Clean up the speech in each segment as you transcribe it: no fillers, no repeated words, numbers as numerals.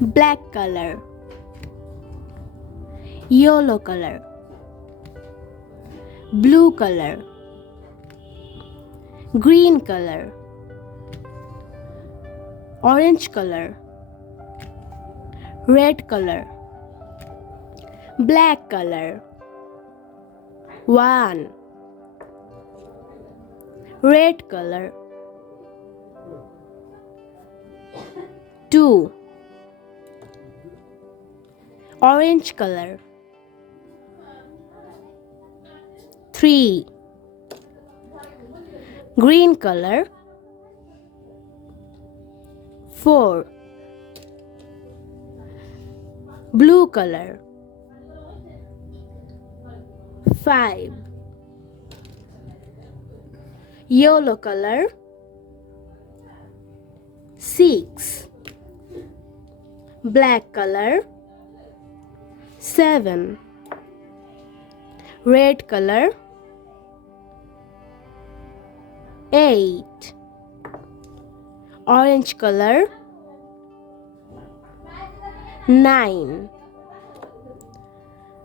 Black color, yellow color, blue color, green color, orange color, red color, black color. 1. Red color. 2. Orange color. 3. Green color. 4. Blue color. 5. Yellow color. 6. Black color. 7. Red color. 8. Orange color. 9.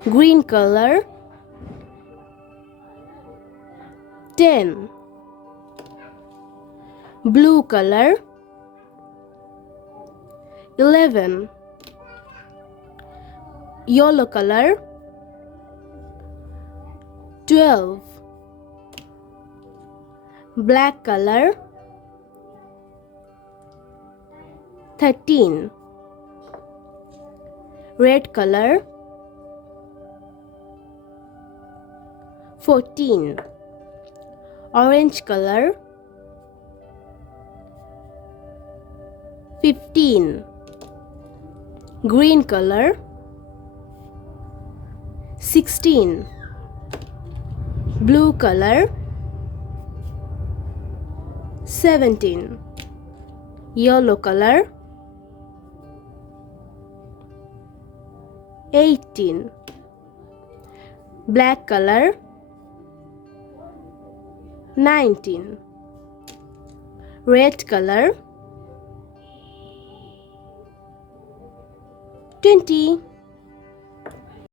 Green color. 10. Blue color. 11. Yellow color. 12. Black color. 13. Red color. 14. Orange color. 15. Green color. 16. Blue color. 17. Yellow color. 18. Black color. 19. Red color. 20.